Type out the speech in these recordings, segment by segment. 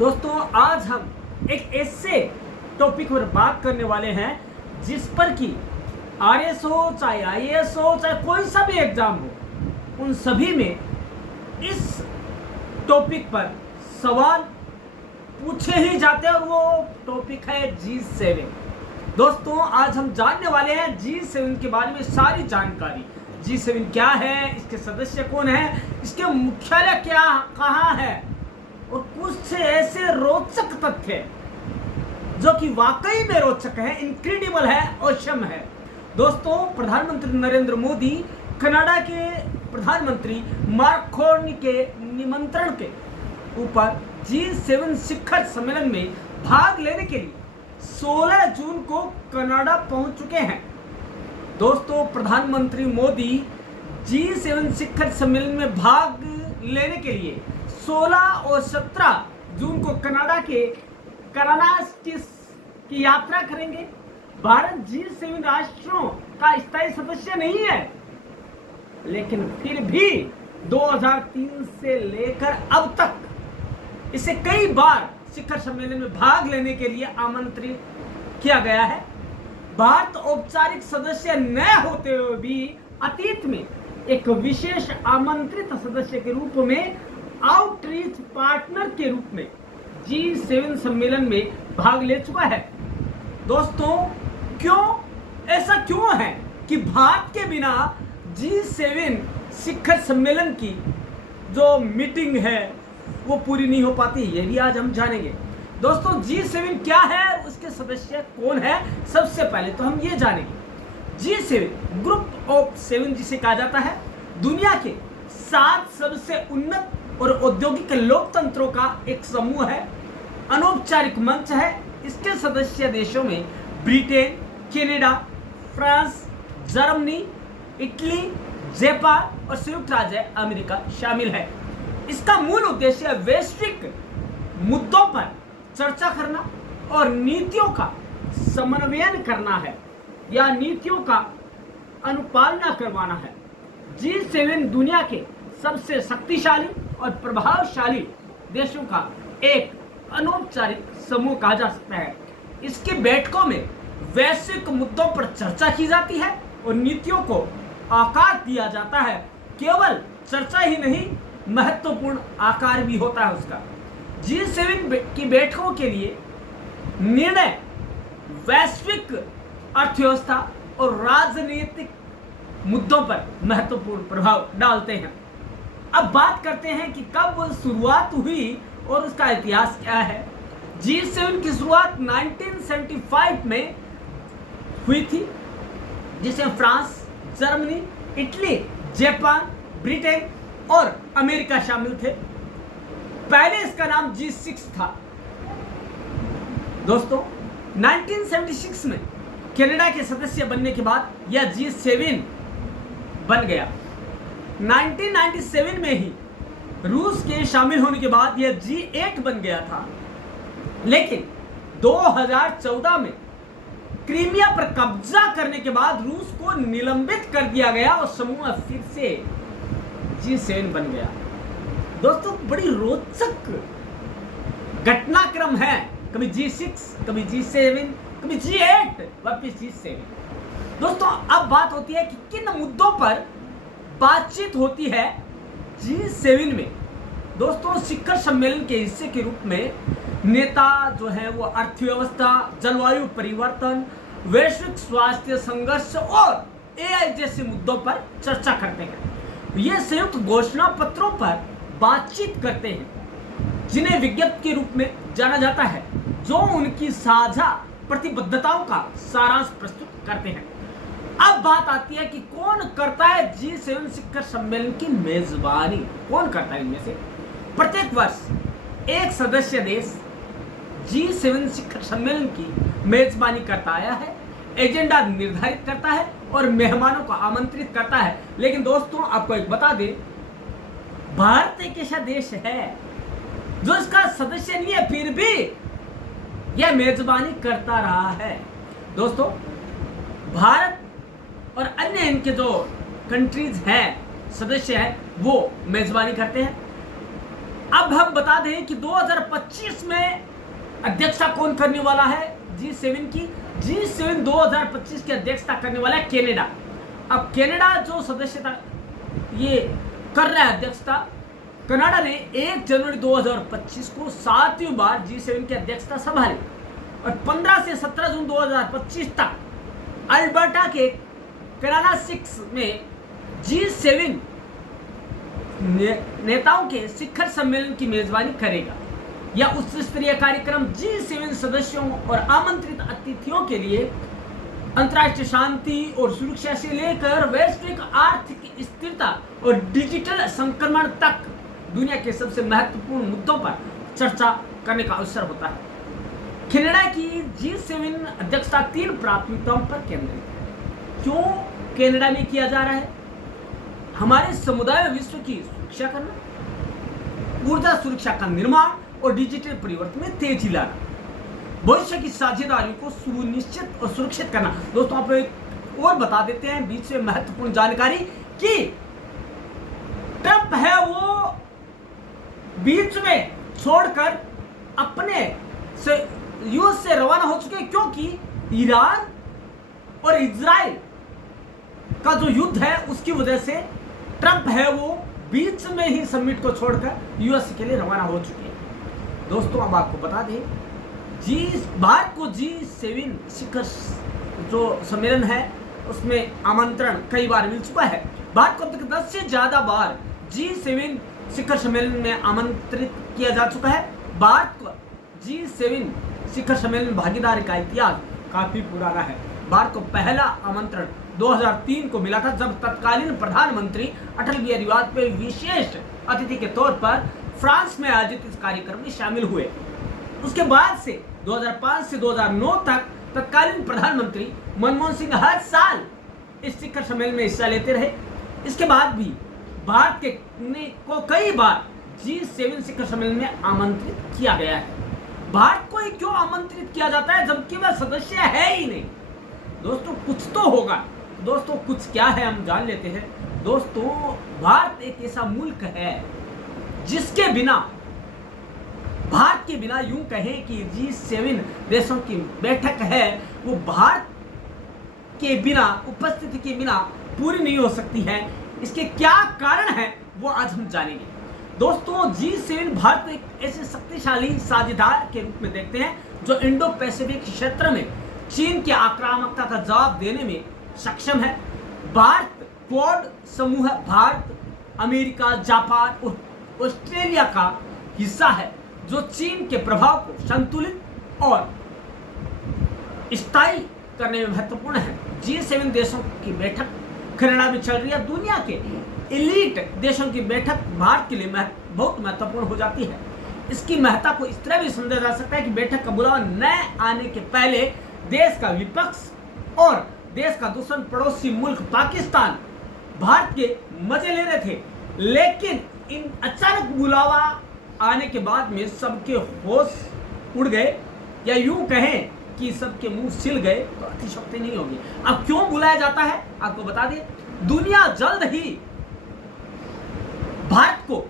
दोस्तों आज हम एक ऐसे टॉपिक पर बात करने वाले हैं जिस पर कि आरएस हो चाहे आईएएस हो चाहे कोई सा भी एग्जाम हो, उन सभी में इस टॉपिक पर सवाल पूछे ही जाते हैं और वो टॉपिक है G7। दोस्तों आज हम जानने वाले हैं G7 के बारे में सारी जानकारी। G7 क्या है, इसके सदस्य कौन है, इसके मुख्यालय क्या कहाँ है और कुछ ऐसे रोचक तथ्य जो कि वाकई में रोचक है, इनक्रेडिबल है, ऑसम है। दोस्तों प्रधानमंत्री नरेंद्र मोदी कनाडा के प्रधानमंत्री मार्क कार्नी के निमंत्रण के ऊपर G7 शिखर सम्मेलन में भाग लेने के लिए 16 जून को कनाडा पहुंच चुके हैं। दोस्तों प्रधानमंत्री मोदी G7 शिखर सम्मेलन में भाग लेने के लिए 16 और 17 जून को कनाडा के करानास्टिस की यात्रा करेंगे। भारत G7 राष्ट्रों का स्थायी सदस्य नहीं है, लेकिन फिर भी 2003 से लेकर अब तक इसे कई बार शिखर सम्मेलन में भाग लेने के लिए आमंत्रित किया गया है। भारत औपचारिक सदस्य न होते हुए भी अतीत में एक विशेष आमंत्रित सदस्य के रूप में आउटरीच पार्टनर के रूप में G7 सम्मेलन में भाग ले चुका है। दोस्तों ऐसा क्यों है कि भारत के बिना G7 शिखर सम्मेलन की जो मीटिंग है वो पूरी नहीं हो पाती, ये भी आज हम जानेंगे। दोस्तों G7 क्या है, उसके सदस्य कौन है, सबसे पहले तो हम ये जानेंगे। G7 ग्रुप ऑफ 7 जिसे कहा जाता है, दुनिया के 7 सबसे उन्नत और औद्योगिक लोकतंत्रों का एक समूह है, अनौपचारिक मंच है। इसके सदस्य देशों में Britain, Canada, France, Germany, Italy, Japan और संयुक्त राज्य अमेरिका शामिल है। इसका मूल उद्देश्य वैश्विक मुद्दों पर चर्चा करना और नीतियों का समन्वयन करना है या नीतियों का अनुपालना करवाना है। G7 दुनिया के सबसे शक्तिशाली और प्रभावशाली देशों का एक अनौपचारिक समूह कहा जा सकता है। इसकी बैठकों में वैश्विक मुद्दों पर चर्चा की जाती है और नीतियों को आकार दिया जाता है। केवल चर्चा ही नहीं, महत्वपूर्ण आकार भी होता है उसका। G7 की बैठकों के लिए निर्णय वैश्विक अर्थव्यवस्था और राजनीतिक मुद्दों पर महत्वपूर्ण प्रभाव डालते हैं। अब बात करते हैं कि कब शुरुआत हुई और उसका इतिहास क्या है। G7 की शुरुआत 1975 में हुई थी, जिसमें France, Germany, Italy, Japan, Britain और अमेरिका शामिल थे। पहले इसका नाम G6 था। दोस्तों 1976 में कनाडा के सदस्य बनने के बाद यह G7 बन गया। 1997 में ही रूस के शामिल होने के बाद यह G8 बन गया था, लेकिन 2014 में क्रीमिया पर कब्जा करने के बाद रूस को निलंबित कर दिया गया और समूह फिर से G7 बन गया। दोस्तों बड़ी रोचक घटनाक्रम है, कभी G6, कभी G7, कभी G8, वापिस G7। दोस्तों अब बात होती है कि किन मुद्दों पर बातचीत होती है G7 में। दोस्तों शिखर सम्मेलन के हिस्से के रूप में नेता जो है वो अर्थव्यवस्था, जलवायु परिवर्तन, वैश्विक स्वास्थ्य संघर्ष और AI जैसे मुद्दों पर चर्चा करते हैं। ये संयुक्त घोषणा पत्रों पर बातचीत करते हैं, जिन्हें विज्ञप्ति के रूप में जाना जाता है, जो उनकी साझा प्रतिबद्धताओं का सारांश प्रस्तुत करते हैं। अब बात आती है कि कौन करता है G7 शिखर सम्मेलन की मेजबानी, कौन करता है इनमें से। प्रत्येक वर्ष एक सदस्य देश G7 शिखर सम्मेलन की मेजबानी करता आया है, एजेंडा निर्धारित करता है और मेहमानों को आमंत्रित करता है। लेकिन दोस्तों आपको एक बता दें, भारत एक ऐसा देश है जो इसका सदस्य नहीं है, फिर भी यह मेजबानी करता रहा है। दोस्तों भारत और अन्य इनके जो कंट्रीज हैं, सदस्य हैं, वो मेजबानी करते हैं। अब हम बता दें कि 2025 में अध्यक्षता कौन करने वाला है G7 की। G7 2025 की अध्यक्षता करने वाला है कनाडा। अब कनाडा जो सदस्यता ये कर रहा है अध्यक्षता, कनाडा ने 1 जनवरी 2025 को 7वीं बार G7 की अध्यक्षता संभाली और 15 से 17 जून 2025 तक अल्बर्टा के कनाडा 6 में G7 नेताओं के शिखर सम्मेलन की मेजबानी करेगा। यह उच्च स्तरीय कार्यक्रम G7 सदस्यों और आमंत्रित अतिथियों के लिए अंतर्राष्ट्रीय शांति और सुरक्षा से लेकर वैश्विक आर्थिक स्थिरता और डिजिटल संक्रमण तक दुनिया के सबसे महत्वपूर्ण मुद्दों पर चर्चा करने का अवसर होता है। कनाडा की G7 अध्यक्षता 3 प्राथमिकताओं पर केंद्रित है। क्यों कनाडा में किया जा रहा है? हमारे समुदाय और विश्व की सुरक्षा करना, ऊर्जा सुरक्षा का निर्माण और डिजिटल परिवर्तन में तेजी लाना, भविष्य की साझेदारी को सुनिश्चित और सुरक्षित करना। दोस्तों आप एक और बता देते हैं बीच में महत्वपूर्ण जानकारी कि ट्रंप है वो बीच में छोड़कर अपने से यूएस से रवाना हो चुके, क्योंकि ईरान और इजराइल का जो युद्ध है उसकी वजह से ट्रंप है वो बीच में ही समिट को छोड़कर यूएस के लिए रवाना हो चुके हैं। दोस्तों अब आपको बता दें भारत को G7 शिखर जो सम्मेलन है उसमें आमंत्रण कई बार मिल चुका है। भारत को अब तक 10 से ज्यादा बार G7 शिखर सम्मेलन में आमंत्रित किया जा चुका है। भारत को G7 शिखर सम्मेलन भागीदारी का इतिहास काफी पुराना है। भारत को पहला आमंत्रण 2003 को मिला था जब तत्कालीन प्रधानमंत्री अटल बिहारी वाजपेयी विशेष अतिथि के तौर पर फ्रांस में आयोजित इस कार्यक्रम में शामिल हुए। उसके बाद से 2005 से 2009 तक तत्कालीन प्रधानमंत्री मनमोहन सिंह हर साल इस शिखर सम्मेलन में हिस्सा लेते रहे। इसके बाद भी भारत को कई बार G7 शिखर सम्मेलन में आमंत्रित किया गया है। भारत को क्यों आमंत्रित किया जाता है जबकि वह सदस्य है ही नहीं? दोस्तों कुछ तो होगा। दोस्तों कुछ क्या है हम जान लेते हैं। दोस्तों भारत एक ऐसा मुल्क है जिसके बिना, भारत के बिना यूं कहें कि G7 देशों की बैठक है वो भारत के बिना, उपस्थिति के बिना पूरी नहीं हो सकती है। इसके क्या कारण है वो आज हम जानेंगे। दोस्तों G7 भारत को एक ऐसे शक्तिशाली साझेदार के रूप में देखते हैं जो इंडो पैसिफिक क्षेत्र में चीन की आक्रामकता का जवाब देने में सक्षम है। भारत क्वाड समूह भारत, अमेरिका, जापान और ऑस्ट्रेलिया का हिस्सा है जो चीन के प्रभाव को संतुलित और स्थायी करने में महत्वपूर्ण है। G7 देशों की बैठक कनाडा में चल रही है। दुनिया के एलीट देशों की बैठक भारत के लिए बहुत महत्वपूर्ण हो जाती है। इसकी महत्ता को इस तरह भी समझा जा सकता है कि बैठक का बुलावा न आने के पहले देश का विपक्ष और देश का दुश्मन पड़ोसी मुल्क पाकिस्तान भारत के मजे ले रहे थे, लेकिन इन अचानक बुलावा आने के बाद में सबके होश उड़ गए, या यूं कहें कि सबके मुंह सिल गए तो अतिशयोक्ति नहीं होगी। अब क्यों बुलाया जाता है आपको बता दें। दुनिया जल्द ही भारत को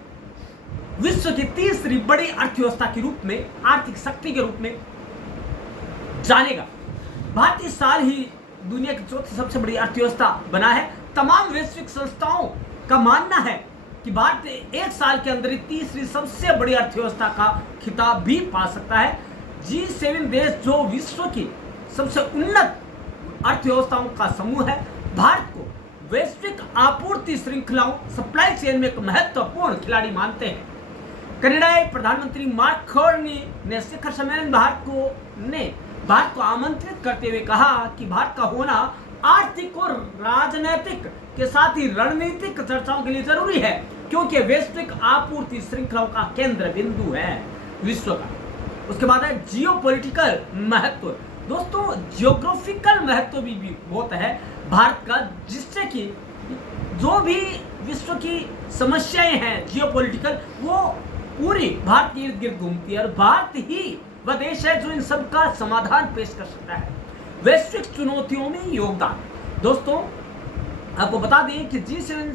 विश्व की तीसरी बड़ी अर्थव्यवस्था के रूप में, आर्थिक शक्ति के रूप में जानेगा। भारत इस साल ही दुनिया की चौथी सबसे बड़ी अर्थव्यवस्था बना है। तमाम वैश्विक संस्थाओं का मानना है कि भारत एक साल के अंदर ही तीसरी सबसे बड़ी अर्थव्यवस्था का खिताब भी पा सकता है। G7 देश जो विश्व की सबसे उन्नत अर्थव्यवस्थाओं का समूह है, भारत को वैश्विक आपूर्ति श्रृंखलाओं, सप्लाई चेन में एक महत्वपूर्ण खिलाड़ी मानते हैं। कनाडाई प्रधानमंत्री मार्क कार्नी ने शिखर सम्मेलन भारत को आमंत्रित करते हुए कहा कि भारत का होना आर्थिक और राजनीतिक के साथ ही रणनीतिक चर्चाओं के लिए जरूरी है, क्योंकि वैश्विक आपूर्ति श्रृंखलाओं का केंद्र बिंदु है विश्व का। उसके बाद है जियोपॉलिटिकल महत्व। दोस्तों जियोग्राफिकल महत्व भी बहुत है भारत का, जिससे कि जो भी विश्व की समस्याएं हैं जियोपॉलिटिकल वो पूरी भारत के इर्द गिर्द घूमती है और भारत ही वह देश है जो इन सब का समाधान पेश कर सकता है। वैश्विक चुनौतियों में योगदान। दोस्तों आपको बता दें कि G7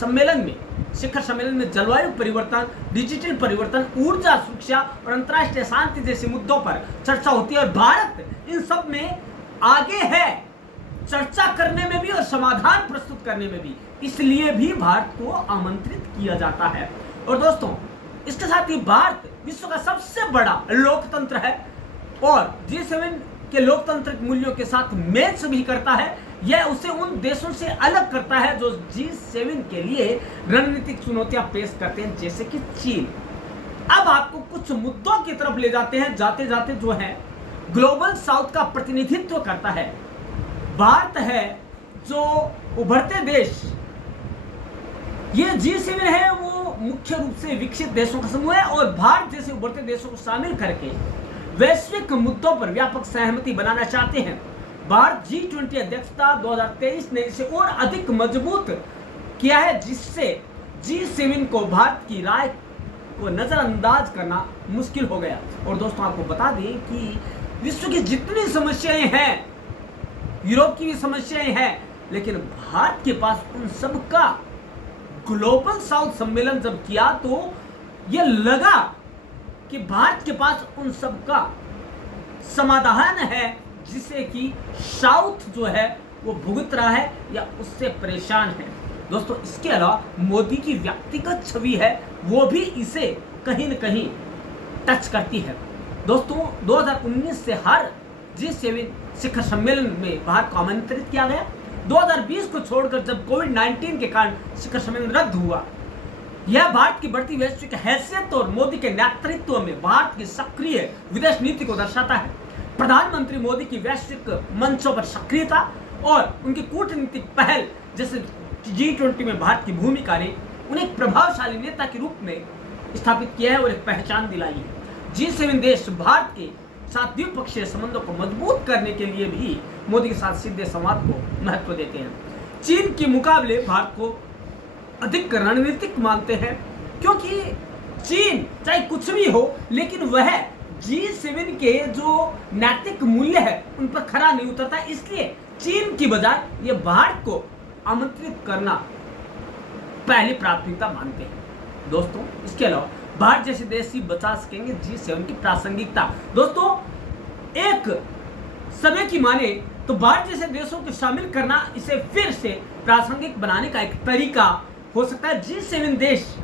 सम्मेलन में, शिखर सम्मेलन में जलवायु परिवर्तन, डिजिटल परिवर्तन, ऊर्जा सुरक्षा और अंतर्राष्ट्रीय शांति जैसे मुद्दों पर चर्चा होती है और भारत इन सब में आगे है, चर्चा करने में भी और समाधान प्रस्तुत करने में भी। इसलिए भी भारत को आमंत्रित किया जाता है। और दोस्तों, इसके साथ ही भारत विश्व का सबसे बड़ा लोकतंत्र है और G7 के लोकतांत्रिक मूल्यों के साथ मैच भी करता है। यह उसे उन देशों से अलग करता है जो G7 के लिए रणनीतिक चुनौतियां पेश करते हैं, जैसे कि चीन। अब आपको कुछ मुद्दों की तरफ ले जाते हैं, जाते जाते जो है ग्लोबल साउथ का प्रतिनिधित्व करता है। भारत है जो उभरते देश, ये G7 है वो मुख्य रूप से विकसित देशों का समूह है और भारत जैसे उभरते देशों को शामिल करके वैश्विक मुद्दों पर व्यापक सहमति बनाना चाहते हैं। भारत G20 अध्यक्षता 2023 ने इसे और अधिक मजबूत किया है, जिससे G7 को भारत की राय को नजरअंदाज करना मुश्किल हो गया। और दोस्तों, आपको बता दें कि विश्व की जितनी समस्याएं हैं, यूरोप की भी समस्याएं हैं, लेकिन भारत के पास उन सब का ग्लोबल साउथ सम्मेलन जब किया तो यह लगा कि भारत के पास उन सब का समाधान है, जिसे कि साउथ जो है वो भुगत रहा है या उससे परेशान है। दोस्तों, इसके अलावा मोदी की व्यक्तिगत छवि है, वो भी इसे कहीं न कहीं टच करती है। दोस्तों, 2019 से हर G7 शिखर सम्मेलन में भारत को आमंत्रित किया गया। 2020 को छोड़कर जब कोविड-19 के कारण शिखर सम्मेलन रद्द हुआ, यह भारत की बढ़ती वैश्विक हैसियत और मोदी के नेतृत्व में भारत की सक्रिय विदेश नीति को दर्शाता है। प्रधानमंत्री मोदी की वैश्विक मंचों पर सक्रियता और उनकी कूटनीतिक पहल जैसे G20 में भारत की भूमिका ने उन्हें एक प्रभावशाली नेता के रूप में स्थापित किया है और एक पहचान दिलाई है। G7 देश भारत के साथ द्विपक्षीय संबंधों को मजबूत करने के लिए भी मोदी के साथ सीधे संवाद को महत्व देते हैं। चीन के मुकाबले भारत को अधिक रणनीतिक मानते हैं, क्योंकि चीन चाहे कुछ भी हो, लेकिन वह G7 के जो नैतिक मूल्य है उन पर खरा नहीं उतरता। इसलिए चीन की बजाय ये भारत को आमंत्रित करना पहली प्राथमिकता मानते हैं। दोस्तों, इसके अलावा भारत जैसे देश ही बचा सकेंगे G7 की प्रासंगिकता। दोस्तों, एक समय की माने तो भारत जैसे देशों को शामिल करना इसे फिर से प्रासंगिक बनाने का एक तरीका हो सकता है। G7 देश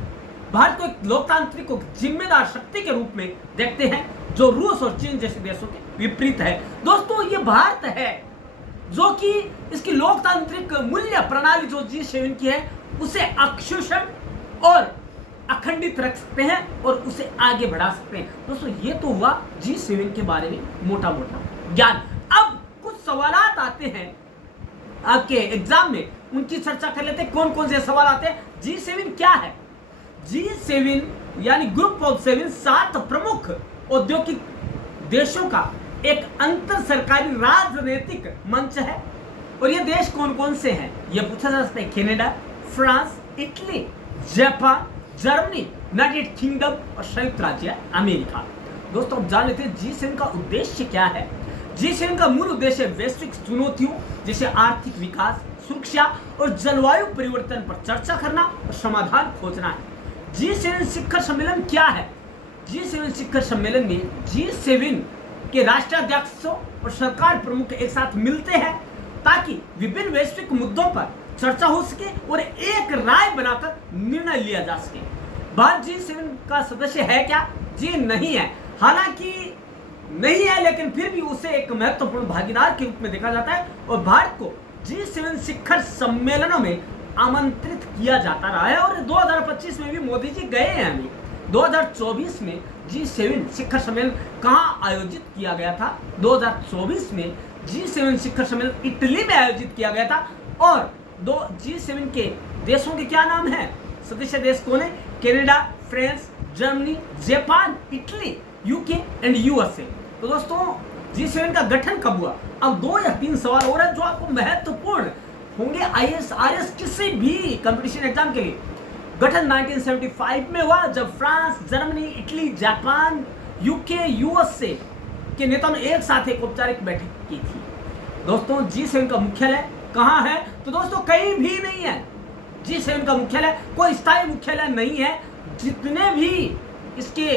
भारत को एक लोकतांत्रिक और जिम्मेदार शक्ति के रूप में देखते हैं, जो रूस और चीन जैसे देशों के विपरीत है। दोस्तों, ये भारत है जो कि इसकी लोकतांत्रिक मूल्य प्रणाली जो G7 की है उसे अक्षुण्ण और अखंडित रख सकते हैं और उसे आगे बढ़ा सकते हैं। दोस्तों, ये तो हुआ G7 के बारे में मोटा मोटा ज्ञान। अब कुछ सवालात आते हैं आपके एग्जाम में, उनकी चर्चा कर लेते हैं। कौन कौन से सवाल आते हैं? G7 क्या है? G7 यानी ग्रुप ऑफ 7 7 प्रमुख औद्योगिक देशों का एक अंतर सरकारी राजनीतिक मंच है। और ये देश कौन कौन से हैं? ये पूछा जा सकता है। Canada, France, Italy, Japan, Germany, United kingdom और संयुक्त राज्य अमेरिका। दोस्तों, अब जान लेते हैं G7 का उद्देश्य क्या है। G7 का मूल उद्देश्य वैश्विक चुनौतियों जैसे आर्थिक विकास, सुरक्षा और जलवायु परिवर्तन पर चर्चा करना और समाधान खोजना है। G7 शिखर सम्मेलन क्या है? G7 शिखर सम्मेलन में G7 के राष्ट्राध्यक्षों और सरकार प्रमुख एक साथ मिलते हैं ताकि विभिन्न वैश्विक मुद्दों पर चर्चा हो सके और एक राय बनाकर निर्णय लिया जा सके। भारत G7 का सदस्य है क्या? जी नहीं है। हालांकि नहीं है, लेकिन फिर भी उसे एक महत्वपूर्ण भागीदार के रूप में देखा जाता है और भारत को G7 शिखर सम्मेलनों में आमंत्रित किया जाता रहा है। और 2025 में भी मोदी जी गए हैं। अभी 2024 में G7 शिखर सम्मेलन कहाँ आयोजित किया गया था? 2024 में G7 शिखर सम्मेलन इटली में आयोजित किया गया था। और G7 के देशों के क्या नाम हैं? सदस्य देश कौन है? Canada, France, Germany, Japan, Italy, UK and USA. तो दोस्तों, G7 का गठन कब हुआ? अब 2 या 3 सवाल और हैं जो आपको महत्वपूर्ण होंगे IAS, RS किसी भी कंपटीशन एग्जाम के लिए। गठन 1975 में हुआ, जब France, Germany, Italy, Japan, UK, USA के नेताओं ने एक साथ एक औपचारिक बैठक की थी। दोस्तों, G7 का मुख्यालय कहाँ है? तो दोस्तों, कहीं भी नहीं है। G7 का मुख्यालय कोई स्थायी मुख्यालय नहीं है। जितने भी इसके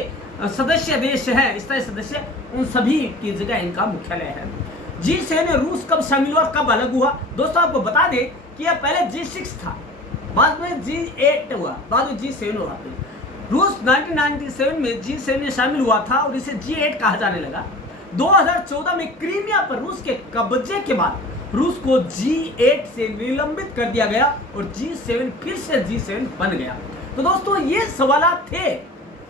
सदस्य देश हैं, स्थायी सदस्य, उन सभी की जगह इनका मुख्यालय है। G7 में रूस कब शामिल हुआ, कब अलग हुआ? दोस्तों आपको बता दें कि यह पहले G6 था, बाद में G8 हुआ, बाद में G7 हुआ। रूस 1997 में G7 में शामिल हुआ था और इसे G8 कहा जाने लगा। 2014 में क्रीमिया पर रूस के कब्जे के बाद रूस को G8 से निलंबित कर दिया गया और G7 फिर से G7 बन गया। तो दोस्तों ये सवाल थे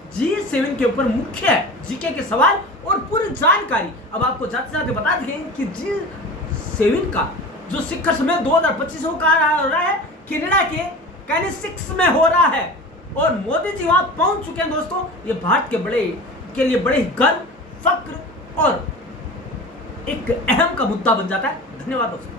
G7 के ऊपर, मुख्य जीके के सवाल और पूरी जानकारी। अब आपको जाते जाते बता दें कि G7 का जो शिखर सम्मेलन 2025 को कहा हो रहा है, कनाडा के कैनिसिक्स में हो रहा है और मोदी जी वहां पहुंच चुके हैं। दोस्तों ये भारत के लिए बड़े गर्व, फक्र और एक अहम का मुद्दा बन जाता है। धन्यवाद दोस्तों।